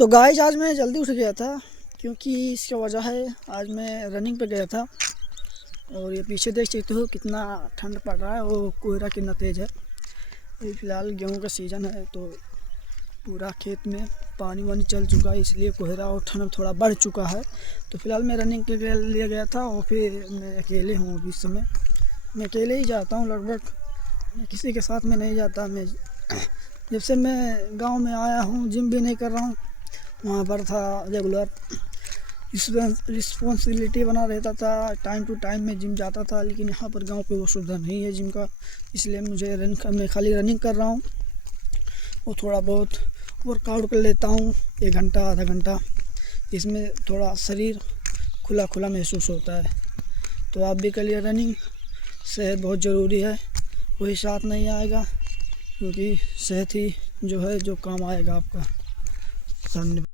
तो गाइस आज मैं जल्दी उठ गया था क्योंकि इसका वजह है आज मैं रनिंग पे गया था। और ये पीछे देख सकते हो कितना ठंड पड़ रहा है, वो कोहरा कितना तेज़ है। अभी फ़िलहाल गेहूं का सीज़न है तो पूरा खेत में पानी वानी चल चुका है, इसलिए कोहरा और ठंड थोड़ा बढ़ चुका है। तो फ़िलहाल मैं रनिंग के लिए गया था और फिर मैं अकेले हूँ अभी इस समय। मैं अकेले ही जाता हूँ लगभग, मैं किसी के साथ में नहीं जाता। मैं जब से मैं गांव में आया हूँ जिम भी नहीं कर रहा हूँ। वहाँ पर था रेगुलर रिस्पॉन्सिबिलिटी बना रहता था, टाइम टू टाइम मैं जिम जाता था, लेकिन यहाँ पर गांव पे वो सुविधा नहीं है जिम का। इसलिए मुझे मैं खाली रनिंग कर रहा हूँ और थोड़ा बहुत वर्कआउट कर लेता हूँ 1 घंटा आधा घंटा। इसमें थोड़ा शरीर खुला खुला महसूस होता है। तो आप भी करिए रनिंग, सेहत बहुत ज़रूरी है। कोई साथ नहीं आएगा क्योंकि सेहत ही जो है जो काम आएगा आपका। धन्यवाद।